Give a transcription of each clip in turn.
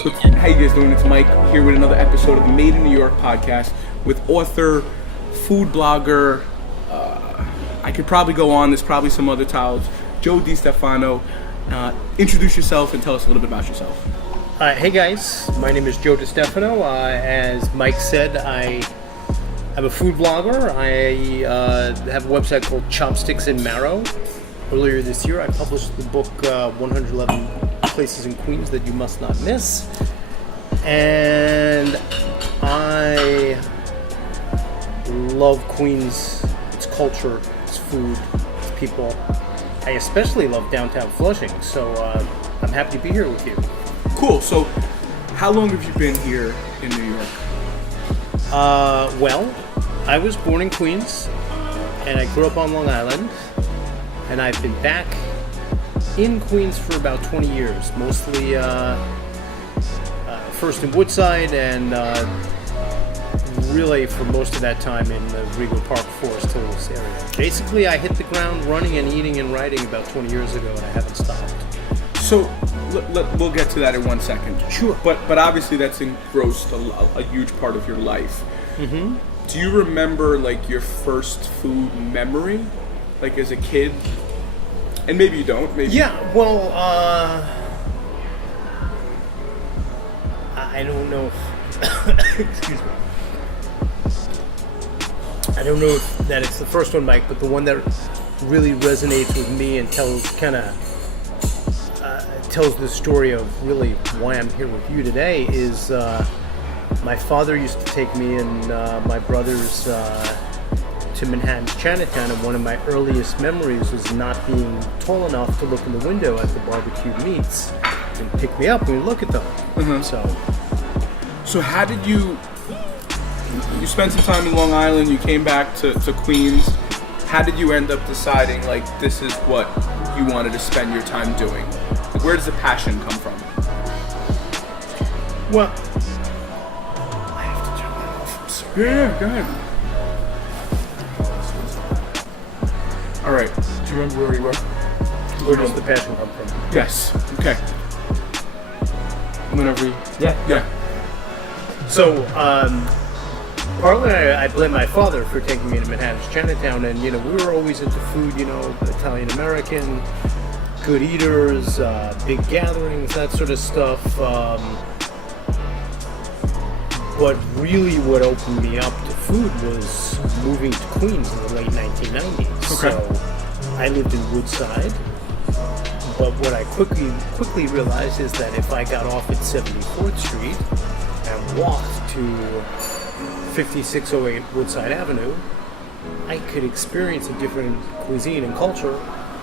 So how you guys doing? It's Mike here with another episode of the Made in New York podcast with author, food blogger. I could probably go on. There's probably some other titles. Joe Distefano. Introduce yourself and tell us a little bit about yourself. Hey guys, my name is Joe Distefano. As Mike said, I am a food blogger. I have a website called Chopsticks and Marrow. Earlier this year, I published the book 111 Places in Queens That You Must Not Miss. And I love Queens, its culture, its food, its people. I especially love downtown Flushing, so I'm happy to be here with you. Cool. So how long have you been here in New York? Well, I was born in Queens, and I grew up on Long Island, and I've been back in Queens for about 20 years, mostly first in Woodside, and really for most of that time in the Regal Park, Forest Hills area. Basically, I hit the ground running and eating and writing about 20 years ago, and I haven't stopped. So we'll get to that in 1 second. Sure. But obviously that's engrossed a huge part of your life. Mm-hmm. Do you remember like your first food memory, like as a kid? And maybe you don't. Maybe. Yeah. Well, I don't know. Excuse me. I don't know if that it's the first one, Mike, but the one that really resonates with me and tells the story of really why I'm here with you today is my father used to take me and my brothers to Manhattan's Chinatown, and one of my earliest memories was not being tall enough to look in the window at the barbecued meats and pick me up and we'd look at them. Mm-hmm. So how did you spent some time in Long Island, you came back to Queens. How did you end up deciding like this is what you wanted to spend your time doing? Like, where does the passion come from? Well, I have to turn that off. I'm sorry. Yeah, go ahead. All right. Do you remember where you were? Where does the passion come from? Yes. Okay. Whenever you... Yeah. So, partly I blame my father for taking me to Manhattan's Chinatown, and we were always into food, Italian American, good eaters, big gatherings, that sort of stuff. But really what opened me up to food was moving to Queens in the late 1990s. Okay. So I lived in Woodside, but what I quickly realized is that if I got off at 74th Street and walked to 5608 Woodside Avenue, I could experience a different cuisine and culture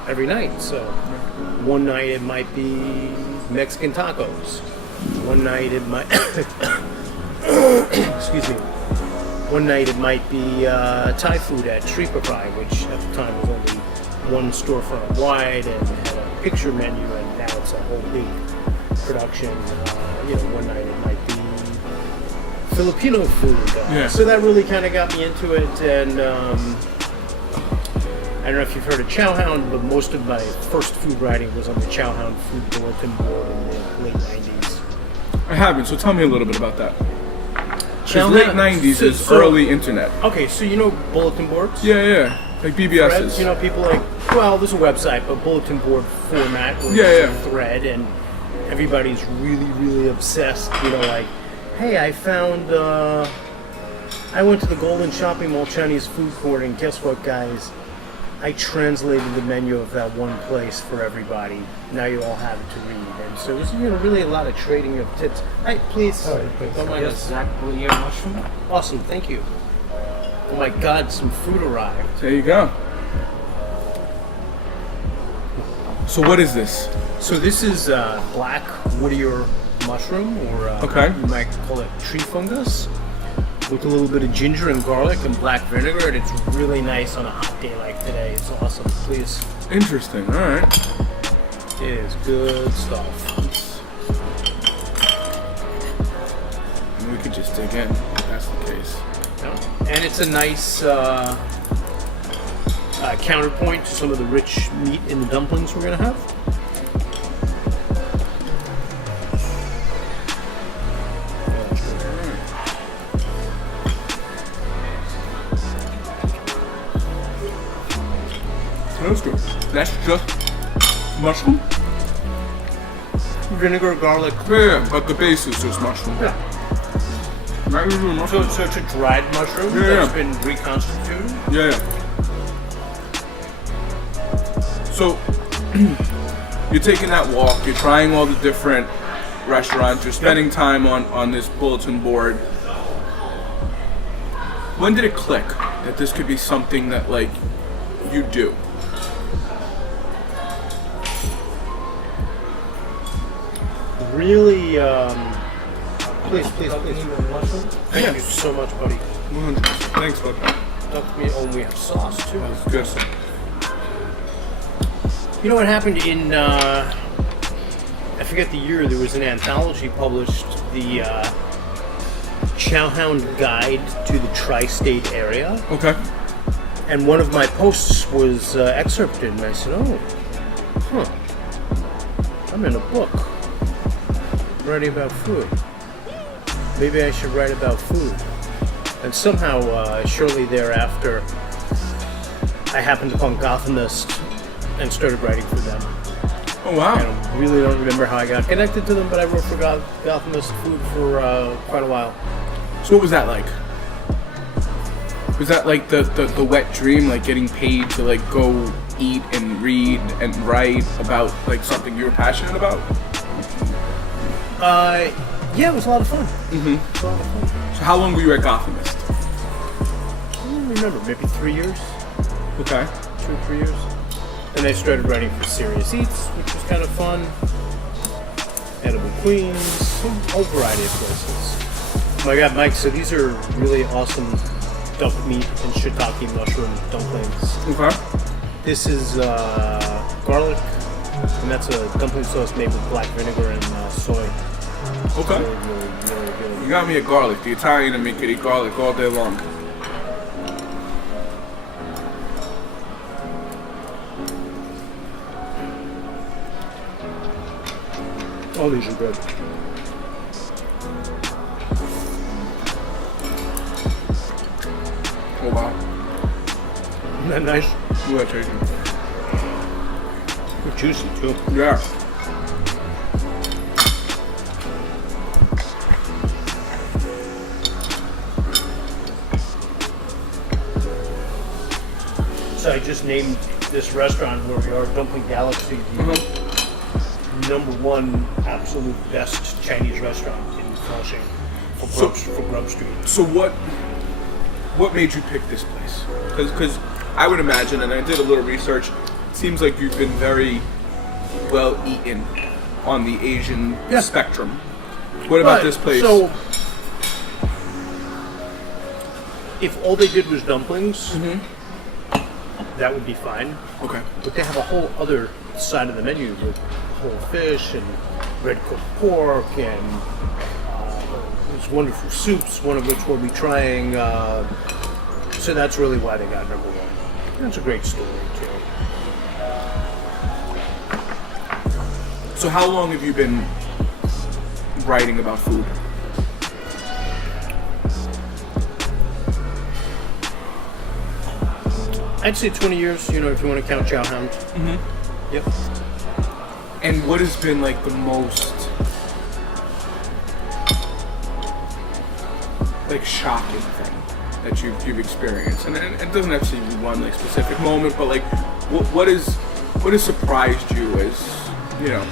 every night. So one night it might be Mexican tacos. One night it might excuse me. One night it might be Thai food at Shripaprai, which at the time was only one storefront wide and had a picture menu, and now it's a whole big production. One night it might be Filipino food. So that really kind of got me into it, and I don't know if you've heard of Chowhound, but most of my first food writing was on the Chowhound food bulletin board in the late 90s. I haven't, so tell me a little bit about that. Because late 90s is early internet. Okay, so you know bulletin boards? Yeah. Like BBS's. Threads, people like, well, there's a website, but bulletin board format where it's a thread, and everybody's really, really obsessed, like, hey, I found, I went to the Golden Shopping Mall Chinese food court, and guess what, guys? I translated the menu of that one place for everybody. Now you all have it to read. And so it was really a lot of trading of tips. Hey, please. Don't mind us. Exactly your mushroom. Awesome, thank you. Oh my God, some food arrived. There you go. So what is this? So this is black Whittier mushroom, or you might call it tree fungus, with a little bit of ginger and garlic and black vinegar, and it's really nice on a hot day like today. It's awesome. Please. Interesting. All right. It is good stuff. We could just dig in if that's the case. And it's a nice counterpoint to some of the rich meat in the dumplings we're going to have. That's just mushroom? Vinegar, garlic. Yeah, but the base is just mushroom. Yeah. Not usually mushroom. So it's a dried mushroom that's been reconstituted? Yeah. So, you're taking that walk, you're trying all the different restaurants, you're spending time on this bulletin board. When did it click that this could be something that, like, you do? Really, please. Thank you so much, buddy. 100%. Thanks, bud. Duck meat. Oh, we have sauce too. That's good. You know what happened in, I forget the year, there was an anthology published, the Chowhound Guide to the Tri-State Area. Okay. And one of my posts was excerpted, and I said, I'm in a book writing about food. Maybe I should write about food. And somehow, shortly thereafter, I happened upon Gothamist and started writing for them. Oh, wow. I really don't remember how I got connected to them, but I wrote for Gothamist Food for quite a while. So what was that like? Was that like the wet dream, like getting paid to like go eat and read and write about like something you were passionate about? Yeah, it was a lot of fun. Mm-hmm. It was a lot of fun. So how long were you at Gothamist? I don't remember, maybe 3 years. Okay. 2 or 3 years. And I started writing for Serious Eats, which was kind of fun. Edible Queens, a whole variety of places. Oh my God, Mike, so these are really awesome duck meat and shiitake mushroom dumplings. Okay. This is garlic, and that's a dumpling sauce made with black vinegar and soy. Okay. Really good. You got me a garlic. The Italian and me could eat garlic all day long. All these are good. Oh, wow. Isn't that nice? Ooh, that's tasty. They're juicy too. Yeah. So I just named this restaurant where we are, Dumpling Galaxy, the #1 absolute best Chinese restaurant in Flushing for Grub Street. So what made you pick this place? Because I would imagine, and I did a little research, it seems like you've been very well eaten on the Asian spectrum. What about this place? So, if all they did was dumplings, that would be fine. Okay. But they have a whole other side of the menu with whole fish and red cooked pork and these wonderful soups, one of which we'll be trying. So that's really why they got #1. That's a great story too. So how long have you been writing about food? I'd say 20 years, you know, if you want to count Chowhound. Yep. And what has been like the most like shocking thing that you've experienced? And it doesn't have to be one like specific moment, but like what has surprised you as, you know?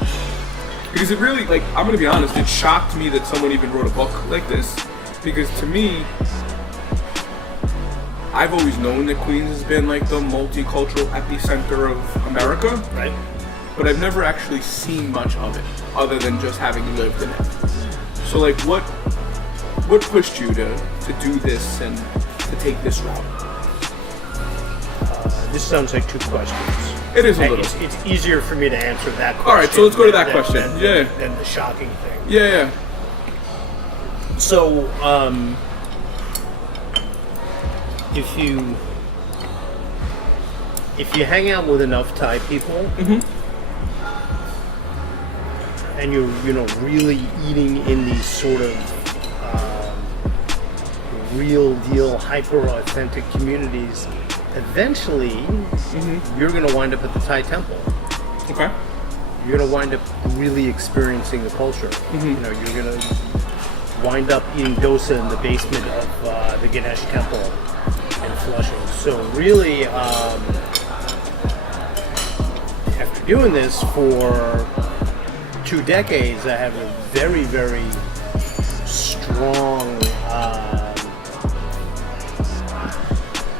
Because it really, like, I'm gonna be honest, it shocked me that someone even wrote a book like this. Because to me, I've always known that Queens has been like the multicultural epicenter of America. Right. But I've never actually seen much of it, other than just having lived in it. So like, what pushed you to do this and to take this route? This sounds like two questions. It is a little. It's easier for me to answer that question. All right, so let's go to that question. Than the shocking thing. Yeah. So, if you hang out with enough Thai people, and you're really eating in these sort of real deal, hyper authentic communities, eventually you're going to wind up at the Thai temple. Okay. You're going to wind up really experiencing the culture. You know, you're going to wind up eating dosa in the basement of the Ganesh temple in Flushing. So really, after doing this for 2 decades, I have a very, very strong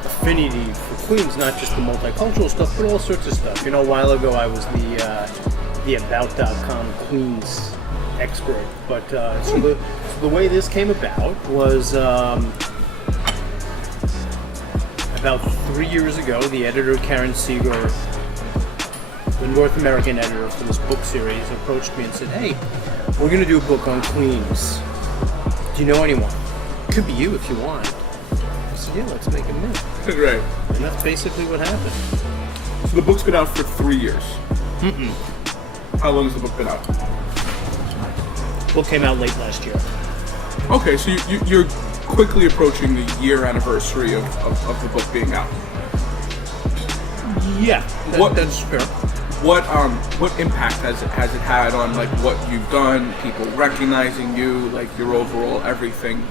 affinity for Queens, not just the multicultural stuff, but all sorts of stuff. You know, a while ago I was the About.com Queens expert, but so the way this came about was about 3 years ago. The editor, Karen Seeger, the North American editor for this book series, approached me and said, "Hey, we're going to do a book on Queens. Do you know anyone? Could be you if you want." I said, "Yeah, let's make it me." Right. And that's basically what happened. So the book's been out for 3 years. How long has the book been out? The book came out late last year. Okay, so you're quickly approaching the year anniversary of the book being out. Yeah, that's fair. What impact has it had on like what you've done, people recognizing you, like your overall everything?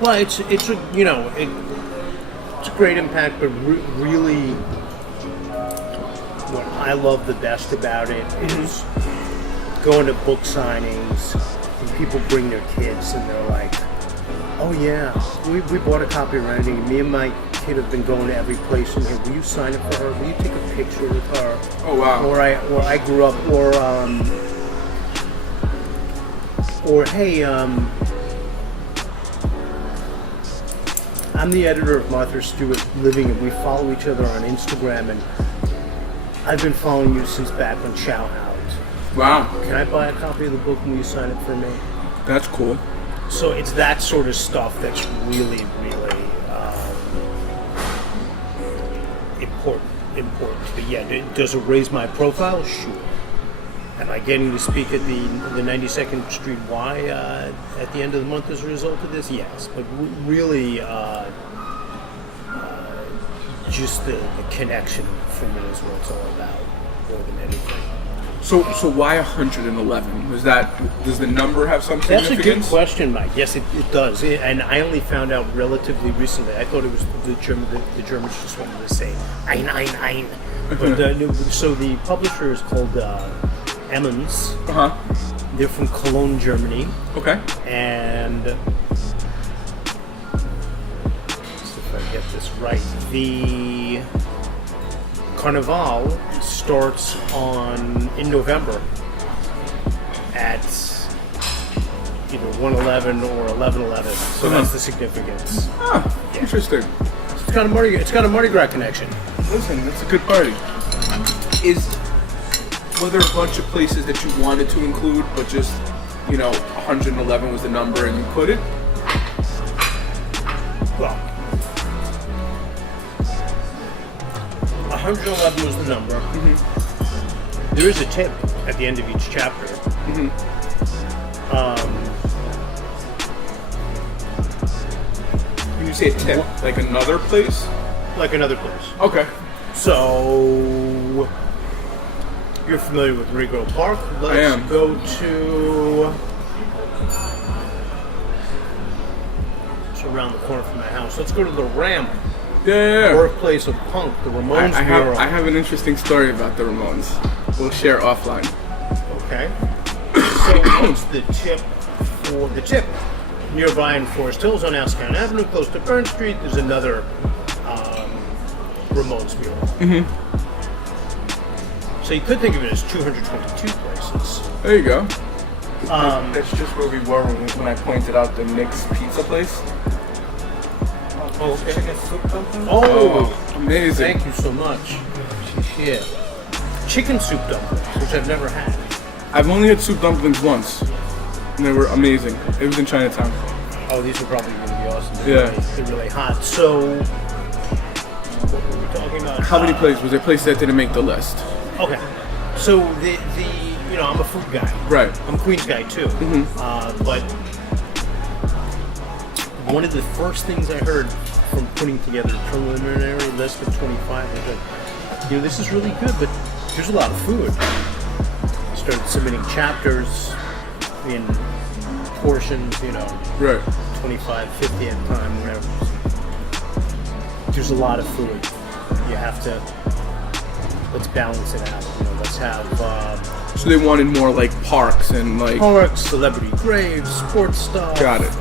Well, it's a you know it's a great impact, but really, what I love the best about it is going to book signings and people bring their kids and they're like, "Oh yeah, we bought a copy already. Me and my kid have been going to every place in here. Will you sign it for her? Will you take a picture with her?" Oh wow! Or I grew up, or hey, I'm the editor of Martha Stewart Living, and we follow each other on Instagram, and I've been following you since back when Chow out. Wow! Can I buy a copy of the book and will you sign it for me? That's cool. So it's that sort of stuff that's really, really important to me. Yeah, does it raise my profile? Sure. Am I getting to speak at the 92nd Street Y at the end of the month as a result of this? Yes, but really, just the connection for me is what it's all about, more than anything. So why 111? Does the number have some significance? That's a good question, Mike. Yes, it does. And I only found out relatively recently. I thought it was the Germans just wanted to say ein. But so the publisher is called Emmons. They're from Cologne, Germany. Okay. And let's see if I get this right. The Carnival starts in November at either 111 or 1111. So that's the significance. Yeah. Interesting. It's got a Mardi Gras connection. Listen, that's a good party. Were there a bunch of places that you wanted to include, but just 111 was the number and you put it? Well, 111 was the number. There is a tip at the end of each chapter. When you say a tip, like another place? Like another place. Okay. So, you're familiar with Rigo Park. Let's go to... It's around the corner from my house. Let's go to the Ramp. Yeah. Birthplace of punk, the Ramones Bureau. I have an interesting story about the Ramones. We'll share offline. Okay. So what's the tip for the tip? Nearby in Forest Hills on Ascot Avenue, close to Burn Street, there's another Ramones Bureau. So you could think of it as 222 places. There you go. That's just where we were when I pointed out the Nick's Pizza place. Oh, okay. Chicken soup dumpling? Oh, amazing. Thank you so much. Yeah. Chicken soup dumplings, which I've never had. I've only had soup dumplings once, and they were amazing. It was in Chinatown. Oh, these are probably going to be awesome. They're really hot. So, what were we talking about? How many places? Was there places that didn't make the list? Okay. So, I'm a food guy. Right. I'm a Queens guy, too. But one of the first things I heard from putting together a preliminary list of 25 was that, this is really good, but there's a lot of food. I started submitting chapters in portions, Right. 25, 50 at a time, whatever. There's a lot of food. You have to, let's balance it out. Let's have... So they wanted more like parks and like... Parks, celebrity graves, sports stuff. Got it.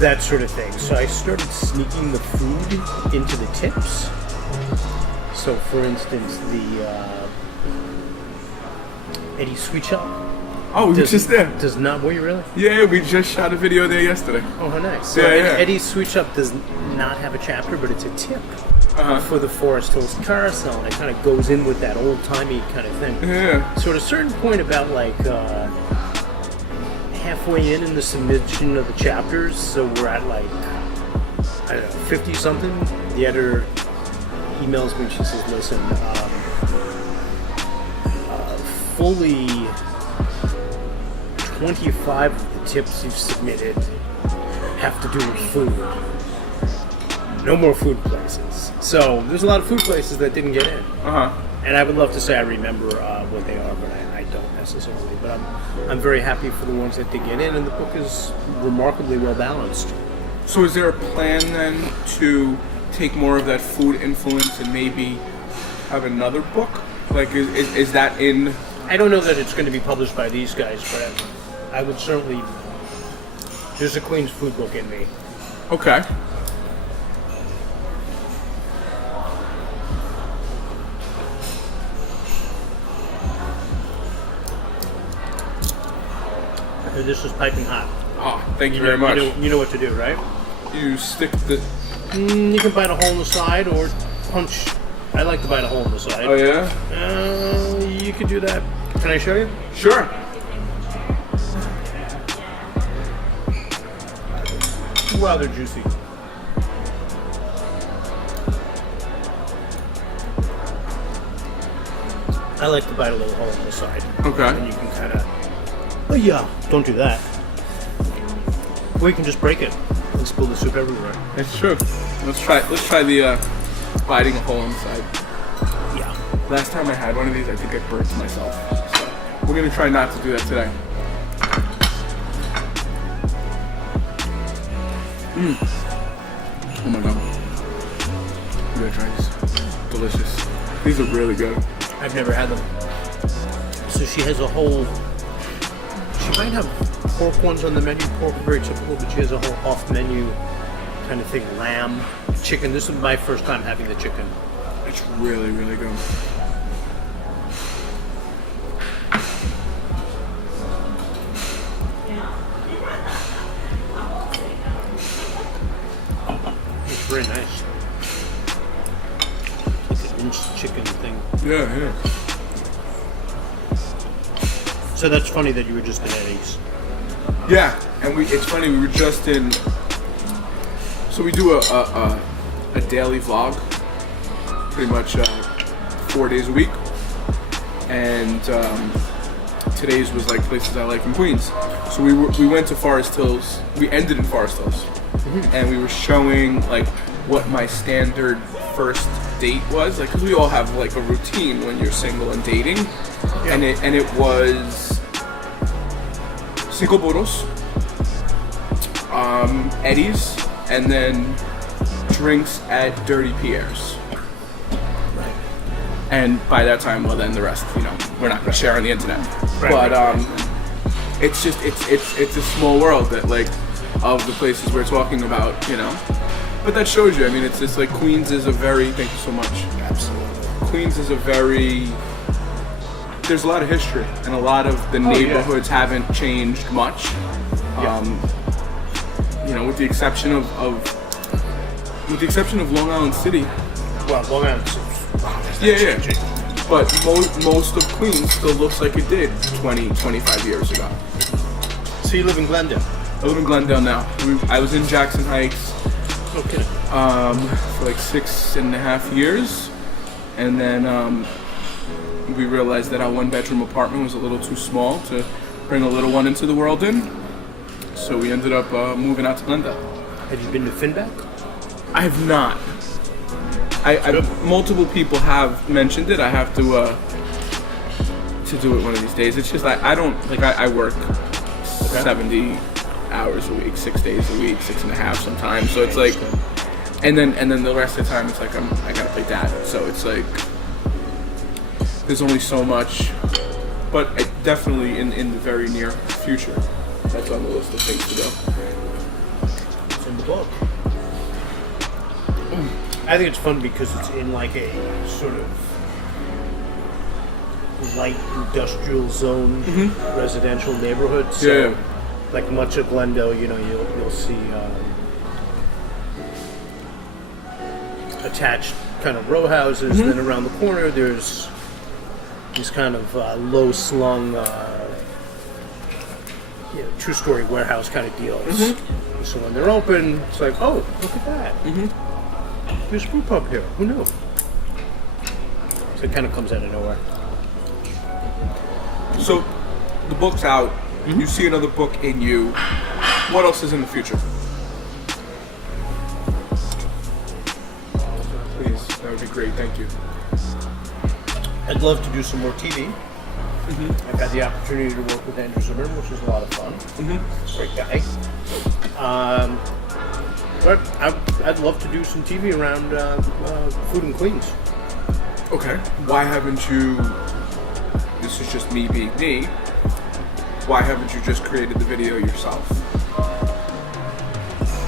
That sort of thing. So I started sneaking the food into the tips. So, for instance, the Eddie Sweet Shop. Oh, we were just there. Does not. Were you really? Yeah, we just shot a video there yesterday. Oh, how nice. So Yeah. Eddie's Sweet Shop does not have a chapter, but it's a tip for the Forest Hills Carousel, and it kind of goes in with that old-timey kind of thing. Yeah. So at a certain point, about like halfway in the submission of the chapters, so we're at like, I don't know, 50-something, the editor emails me and she says, listen, fully 25 of the tips you've submitted have to do with food. No more food places. So there's a lot of food places that didn't get in. And I would love to say I remember what they are, but I don't necessarily. But I'm very happy for the ones that did get in, and the book is remarkably well balanced. So is there a plan then to take more of that food influence and maybe have another book? Like, is that in... I don't know that it's going to be published by these guys, but I would certainly... There's a Queen's food book in me. Okay. This is piping hot. Oh, thank you very much. You know what to do, right? You stick the... You can bite a hole in the side or punch. I like to bite a hole in the side. Oh, yeah? You could do that. Can I show you? Sure. Wow, they're juicy. I like to bite a little hole in the side. Okay. And you can kind of... Oh, yeah. Don't do that. Or you can just break it and spill the soup everywhere. It's true. Let's try the biting a hole inside. Yeah. Last time I had one of these, I think I burnt myself. So we're gonna try not to do that today. Oh my god. We gotta try these. Delicious. These are really good. I've never had them. So she has a whole... She might have pork ones on the menu. Pork are very typical, but she has a whole off-menu kind of thing. Lamb, chicken. This is my first time having the chicken. It's really, really good. It's very nice. Like an minced chicken thing. Yeah. So that's funny that you were just in Eddie's. Yeah, and it's funny, we were just in... So we do a daily vlog, pretty much 4 days a week. And today's was like places I like in Queens. So we went to Forest Hills. We ended in Forest Hills, and we were showing like what my standard first date was, like, because we all have like a routine when you're single and dating, and it was cinco burros, Eddie's, and then drinks at Dirty Pierre's. And by that time, well, then the rest, we're not going to share on the internet. But it's just it's a small world that of the places we're talking about, But that shows you. I mean, it's just like Queens is a very. Thank you so much. Absolutely. Queens is a very. There's a lot of history, and a lot of the neighborhoods haven't changed much. With the exception of Long Island City. Well, Long Island City. Yeah. But most of Queens still looks like it did 20, 25 years ago. So you live in Glendale? I live in Glendale now. I was in Jackson Heights Okay. for like 6.5 years. And then we realized that our one-bedroom apartment was a little too small to bring a little one into the world in. So we ended up moving out to Glendale. Have you been to Finback? I have not. Multiple people have mentioned it. I have to do it one of these days. It's just I don't like I work 70 hours a week, 6 days a week, 6.5 sometimes. So it's like, and then the rest of the time it's like I gotta play dad. So it's like there's only so much. But definitely in the very near future, that's on the list of things to do. It's in the book. I think it's fun because it's in like a sort of light industrial zone residential neighborhood. So, like much of Glendale, you'll see attached kind of row houses. Then around the corner, there's these kind of low-slung, two-story warehouse kind of deals. So when they're open, it's like, oh, look at that. There's a brew pub here. Who knew? So it kind of comes out of nowhere. So the book's out. You see another book in you. What else is in the future? Please, that would be great. Thank you. I'd love to do some more TV. I've had the opportunity to work with Andrew Zimmerman, which was a lot of fun. Great guy. But I'd love to do some TV around food in Queens. Okay. Why haven't you? This is just me being me. Why haven't you just created the video yourself?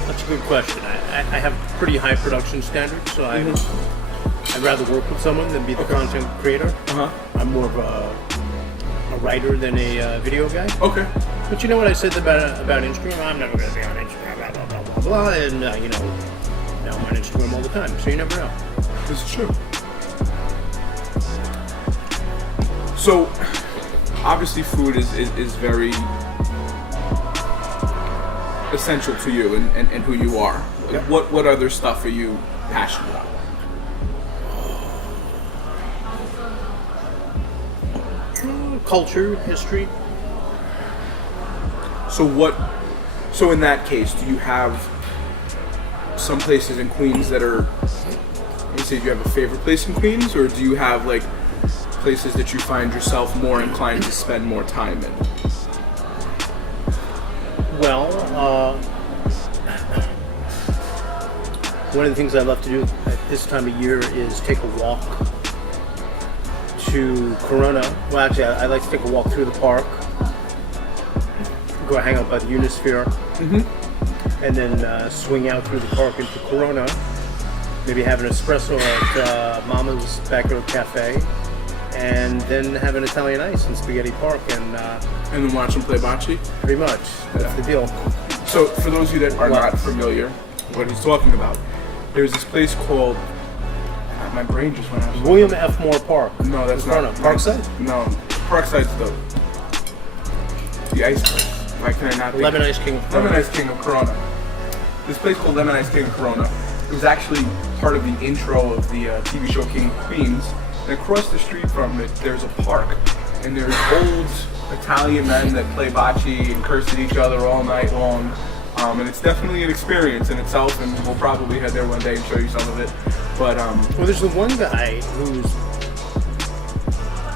That's a good question. I have pretty high production standards, so I'd rather work with someone than be the content creator. I'm more of a writer than a video guy. Okay. But you know what I said about Instagram? I'm never going to be on Instagram, blah, blah, blah, blah, blah. And, now I'm on Instagram all the time, so you never know. This is true. So, obviously food is very essential to you and who you are. Yeah. What other stuff are you passionate about? Culture, history. So in that case, do you have some places in Queens that are, let me say, do you have a favorite place in Queens, or do you have like places that you find yourself more inclined to spend more time in? Well, one of the things I love to do at this time of year is take a walk to Corona. Well, actually, I like to take a walk through the park, go hang out by the Unisphere, and then swing out through the park into Corona, maybe have an espresso at Mama's Backyard Cafe, and then have an Italian ice in Spaghetti Park, and then watch them play bocce? Pretty much. That's the deal. So for those of you that are not familiar what he's talking about, there's this place called, my brain just went out. William F. Moore Park. No, that's not. Parkside? No, Parkside's the ice place. Why can I not think? Lemon Ice King of Corona. Lemon Ice King of Corona. This place called Lemon Ice King of Corona. It was actually part of the intro of the TV show King of Queens. And across the street from it, there's a park. And there's old Italian men that play bocce and curse at each other all night long. And it's definitely an experience in itself, and we'll probably head there one day and show you some of it. But well, there's the one guy who's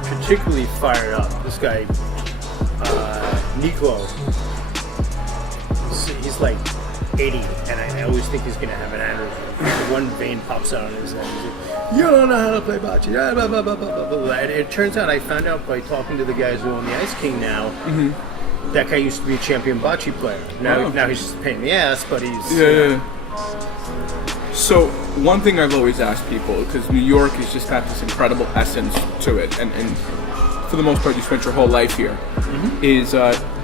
particularly fired up. This guy, Nico. He's like 80, and I always think he's gonna have an aneurysm. One vein pops out on his head. He's like, "You don't know how to play bocce." Blah, blah, blah, blah, blah, blah. And it turns out I found out by talking to the guys who own the Ice King now. That guy used to be a champion bocce player. Now he's just a pain in the ass, but he's... Yeah. So, one thing I've always asked people, because New York has just got this incredible essence to it, and for the most part you spent your whole life here, is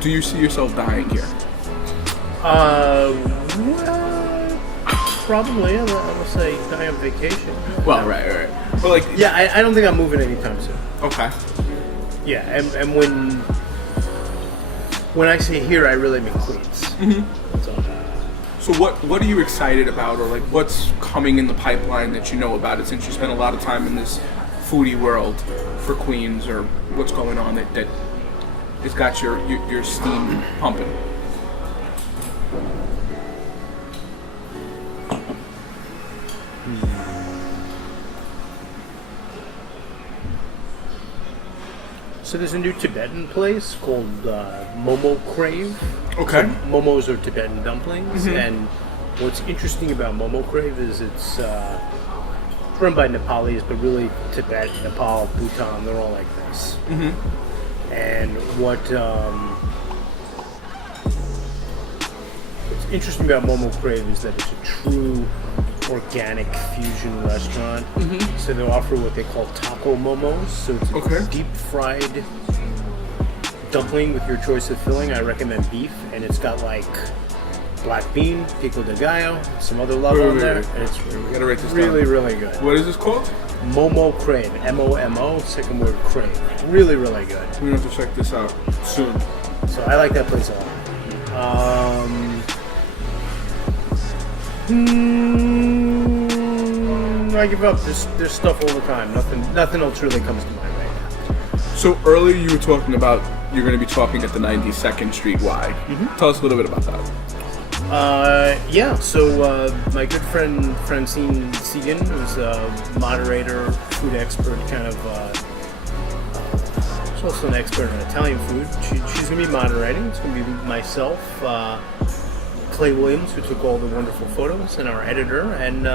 do you see yourself dying here? Well, probably, unless I die on vacation. Well, right. But like... Yeah, I don't think I'm moving anytime soon. Okay. Yeah, and when I say here, I really mean Queens. So what are you excited about, or like what's coming in the pipeline that you know about it, since you spend a lot of time in this foodie world for Queens, or what's going on that has got your steam pumping? So there's a new Tibetan place called Momo Crave. Okay. So momos are Tibetan dumplings, and what's interesting about Momo Crave is it's run by Nepalis, but really Tibet, Nepal, Bhutan, they're all like this. And what's interesting about Momo Crave is that it's a true organic fusion restaurant. So they offer what they call taco momos. So it's a deep fried dumpling with your choice of filling. I recommend beef, and it's got like black bean, pico de gallo, some other love on there. And it's gotta write this really, down. really good. What is this called? Momo Crave, M-O-M-O, second word crave. Really, really good. We're gonna have to check this out soon. So I like that place a lot. I give up. There's stuff all the time. Nothing else really comes to mind right now. So earlier you were talking about you're going to be talking at the 92nd Street Y. Tell us a little bit about that. So my good friend Francine Segan, who's a moderator, food expert, kind of. She's also an expert on Italian food. She's going to be moderating. It's going to be myself, Clay Williams, who took all the wonderful photos, and our editor, and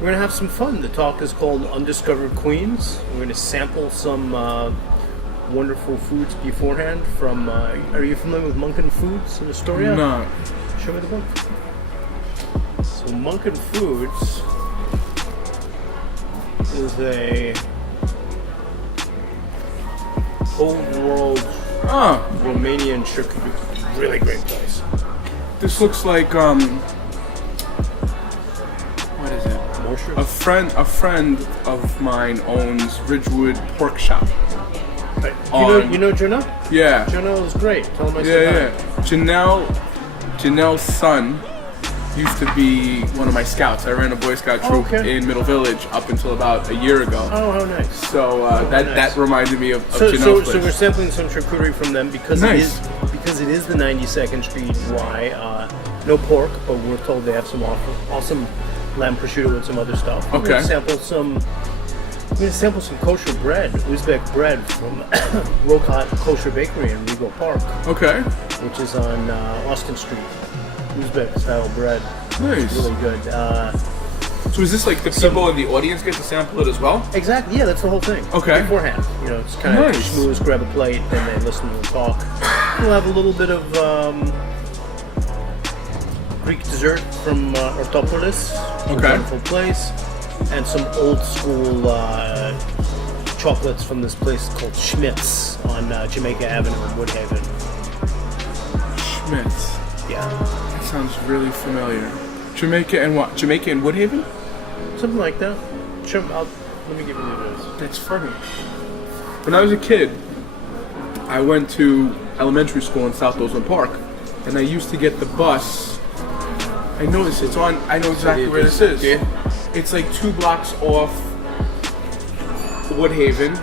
we're going to have some fun. The talk is called Undiscovered Queens. We're going to sample some wonderful foods beforehand from, are you familiar with Munkin Foods in Astoria? No. Show me the book. So Munkin Foods is a old world Romanian charcuterie. Really great place. This looks like what is it? Morsher? A friend of mine owns Ridgewood Pork Shop. You know Janelle? Yeah. Janelle is great. Tell him I said hi. Janelle's son used to be one of my scouts. I ran a Boy Scout troop in Middle Village up until about a year ago. Oh, how nice. So that reminded me of Janelle's place. So we're sampling some charcuterie from them because it is the 92nd Street Y. No pork, but we're told they have some awesome lamb prosciutto and some other stuff. We're going to sample some kosher bread, Uzbek bread from Rokat Kosher Bakery in Regal Park. Okay. Which is on Austin Street. Uzbek style bread. Nice. It's really good. So is this like the people in the audience get to sample it as well? Exactly. Yeah, that's the whole thing. Okay. Beforehand, it's kind of schmooze, grab a plate, then they listen to the talk. We'll have a little bit of Greek dessert from Ortopolis, a wonderful place, and some old school chocolates from this place called Schmidt's on Jamaica Avenue in Woodhaven. Schmidt's. Yeah. That sounds really familiar. Jamaica and what? Jamaica and Woodhaven? Something like that. Let me give you the address. That's funny. When I was a kid, I went to elementary school in South Roseland Park, and I used to get the bus. I know exactly where this is. Yeah. It's like 2 blocks off Woodhaven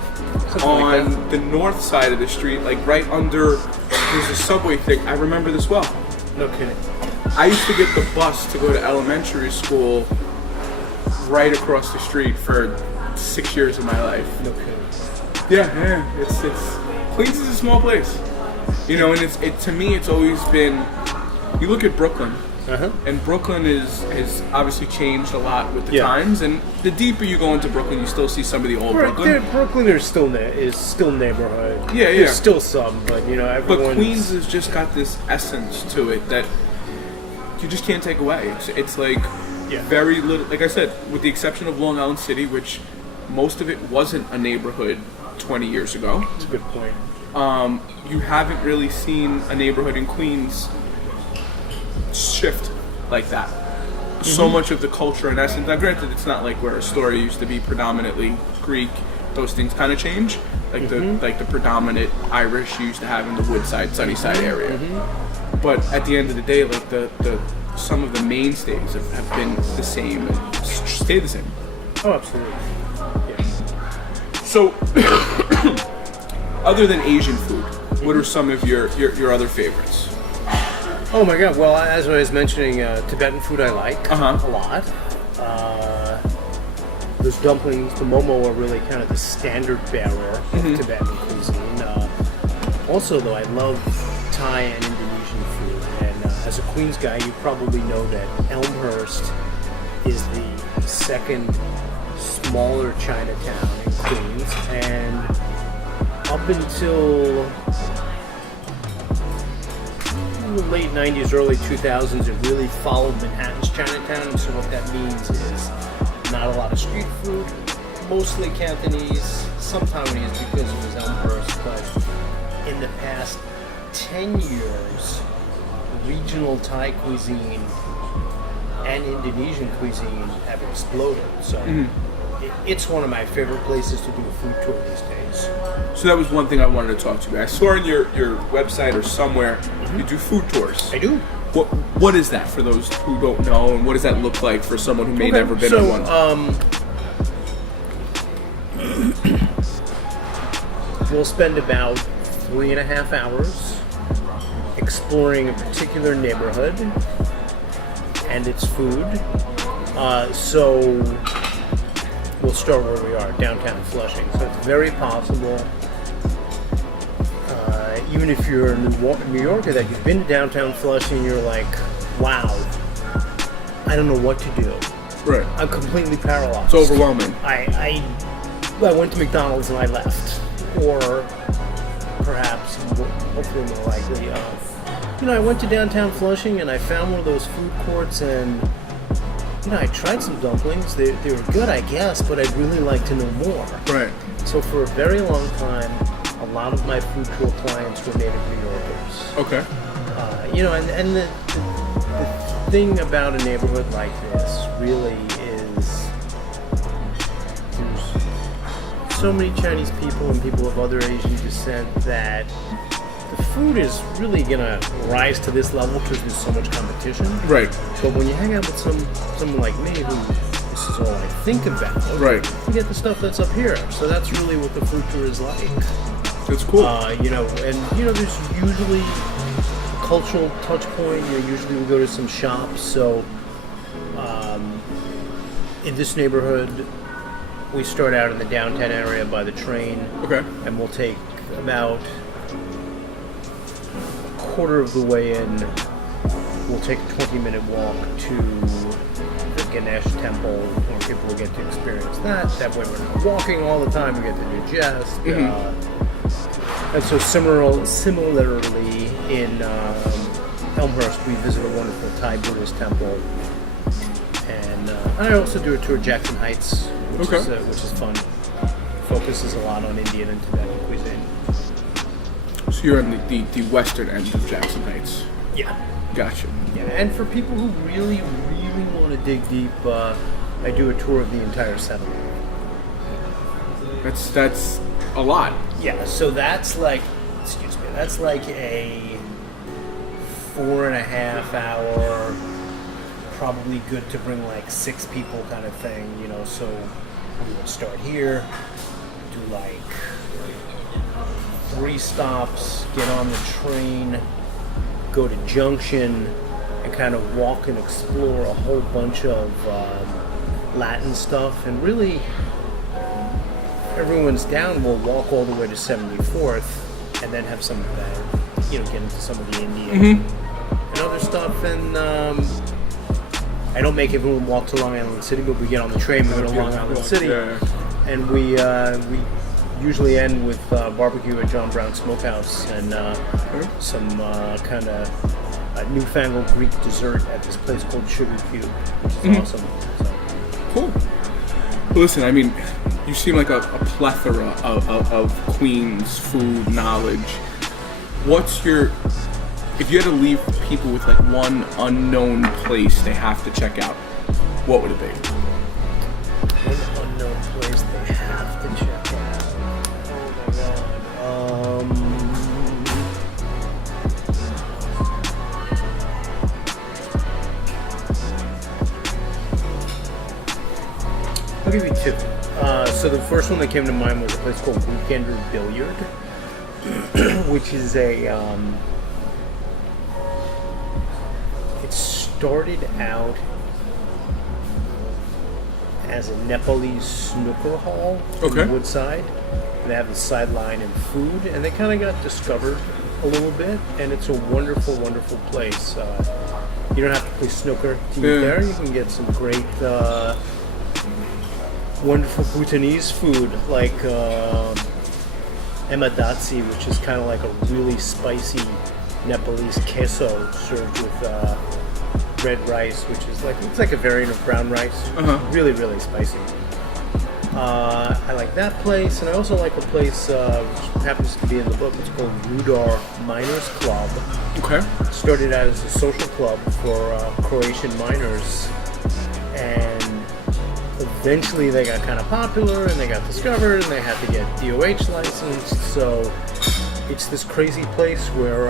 on the north side of the street, like right under, there's a subway thing. I remember this well. No kidding. I used to get the bus to go to elementary school right across the street for 6 years of my life. No kidding. Yeah. It's Queens is a small place, and to me it's always been. You look at Brooklyn, and Brooklyn has obviously changed a lot with the times. And the deeper you go into Brooklyn, you still see some of the old Brooklyn. Brooklyn is still neighborhood. Yeah. There's still some, but everyone's... But Queens has just got this essence to it that you just can't take away. It's like very little. Like I said, with the exception of Long Island City, which most of it wasn't a neighborhood 20 years ago. That's a good point. You haven't really seen a neighborhood in Queens shift like that. So much of the culture and essence. Now, granted, it's not like where Astoria used to be predominantly Greek. Those things kind of change. Like the predominant Irish you used to have in the Woodside, Sunnyside area. But at the end of the day, like the some of the mainstays have been the same and stay the same. Oh, absolutely. Yeah. So, other than Asian food, what are some of your other favorites? Oh my God! Well, as I was mentioning, Tibetan food I like a lot. Those dumplings, the momo, are really kind of the standard bearer of Tibetan cuisine. Also, though, I love Thai and Indonesian food. And as a Queens guy, you probably know that Elmhurst is the second smaller Chinatown in Queens. And up until the late 90s, early 2000s, it really followed Manhattan's Chinatown. And so what that means is not a lot of street food, mostly Cantonese, some Taiwanese because it was Elmhurst, but in the past 10 years, regional Thai cuisine and Indonesian cuisine have exploded. So it's one of my favorite places to do a food tour these days. So that was one thing I wanted to talk to you about. I saw on your website or somewhere you do food tours. I do. What is that for those who don't know, and what does that look like for someone who may never been on one? We'll spend about 3.5 hours exploring a particular neighborhood and its food. So we'll start where we are, downtown Flushing. So it's very possible, even if you're a New Yorker, that you've been to downtown Flushing, you're like, wow, I don't know what to do. Right. I'm completely paralyzed. It's overwhelming. I went to McDonald's and I left. Or perhaps, hopefully more likely, I went to downtown Flushing and I found one of those food courts and, I tried some dumplings. They were good, I guess, but I'd really like to know more. Right. So for a very long time, a lot of my food tour clients were native New Yorkers. Okay. And the thing about a neighborhood like this really is there's so many Chinese people and people of other Asian descent that the food is really gonna rise to this level because there's so much competition. Right. But when you hang out with someone like me who this is all I think about, right, you get the stuff that's up here. So that's really what the food tour is like. That's cool. There's usually a cultural touch point. Usually we go to some shops. So in this neighborhood, we start out in the downtown area by the train. Okay. And we'll take about a quarter of the way in. We'll take a 20-minute walk to the Ganesh Temple, where people will get to experience that. That way we're not walking all the time. We get to digest. And so similarly in Elmhurst, we visit a wonderful Thai Buddhist temple. And I also do a tour of Jackson Heights, which is fun. Focuses a lot on Indian and Tibetan cuisine. So you're on the western end of Jackson Heights. Yeah. Gotcha. Yeah, and for people who really, really want to dig deep, I do a tour of the entire settlement. That's a lot. Yeah, so that's like a 4.5 hour, probably good to bring like 6 people kind of thing, so we would start here, do like 3 stops, get on the train, go to Junction, and kind of walk and explore a whole bunch of Latin stuff. And really, everyone's down, we'll walk all the way to 74th, and then have some of that, get into some of the Indian and other stuff. And I don't make everyone walk to Long Island City, but we get on the train, we go to Long Island City, and we usually end with barbecue at John Brown's Smokehouse and some kind of newfangled Greek dessert at this place called Sugar Cube, which is awesome. So. Cool. Well, listen, I mean, you seem like a plethora of Queens food knowledge. If you had to leave people with like one unknown place they have to check out, what would it be? One unknown place they have to check out. Oh my god. I'll give you 2. So the first one that came to mind was a place called Weekender Billiard, which is it started out as a Nepalese snooker hall in Woodside, They have the sideline in food, and they kind of got discovered a little bit, and it's a wonderful, wonderful place. You don't have to play snooker to eat there. You can get some great, wonderful Bhutanese food, like emadatsi, which is kind of like a really spicy Nepalese queso served with red rice, which is it's like a variant of brown rice. Really, really spicy. I like that place, and I also like a place which happens to be in the book. It's called Rudar Miners Club. Okay. It started out as a social club for Croatian miners, and eventually they got kind of popular, and they got discovered, and they had to get DOH licensed. So it's this crazy place where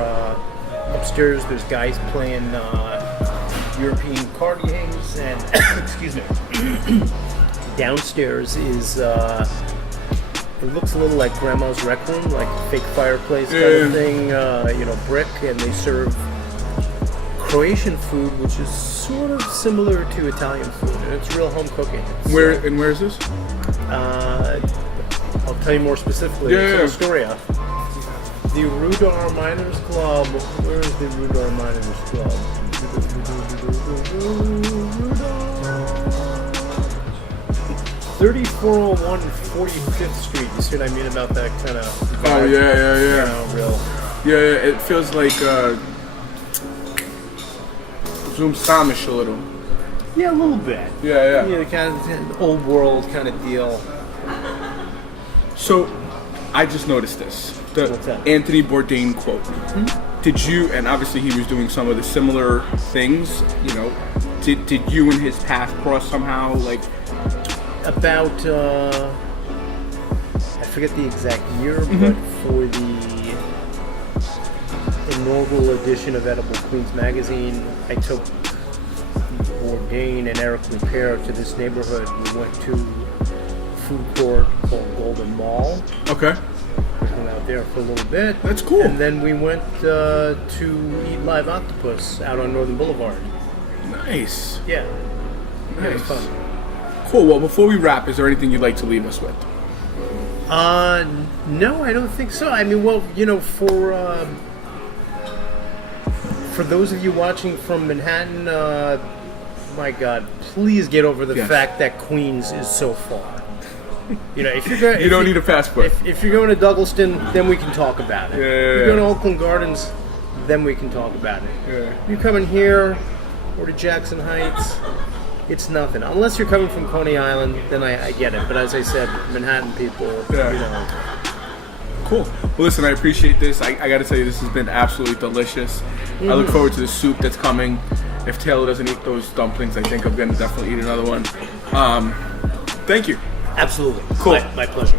upstairs there's guys playing European card games, and excuse me. Downstairs is, it looks a little like Grandma's Rec Room, like a fake fireplace kind of thing, brick, and they serve Croatian food, which is sort of similar to Italian food, and it's real home cooking. Where is this? I'll tell you more specifically. It's in Astoria. The Rudar Miners Club. Where is the Rudar Miners Club? 3401 45th Street. You see what I mean about that kind of vibe? Oh, yeah. Real. Yeah, it feels like Zoom Samish a little. Yeah, a little bit. Yeah. Yeah, kind of old world kind of deal. So, I just noticed this. The What's that? Anthony Bourdain quote. Did you, and obviously he was doing some of the similar things, did you and his path cross somehow, About, I forget the exact year, but for the inaugural edition of Edible Queens magazine, I took Bourdain and Eric Repair to this neighborhood. We went to a food court called Golden Mall. Okay. We hung out there for a little bit. That's cool. And then we went to eat live octopus out on Northern Boulevard. Nice. Yeah. Nice. Yeah, it was fun. Cool. Well, before we wrap, is there anything you'd like to leave us with? No, I don't think so. I mean, well, for those of you watching from Manhattan, my God, please get over the fact that Queens is so far. If you're going, you don't need a passport. If you're going to Douglaston, then we can talk about it. Yeah. If you're going to Oakland Gardens, then we can talk about it. Yeah. If you're coming here or to Jackson Heights, it's nothing. Unless you're coming from Coney Island, then I get it. But as I said, Manhattan people, Cool. Well, listen, I appreciate this. I got to tell you, this has been absolutely delicious. I look forward to the soup that's coming. If Taylor doesn't eat those dumplings, I think I'm going to definitely eat another one. Thank you. Absolutely. Cool. My pleasure.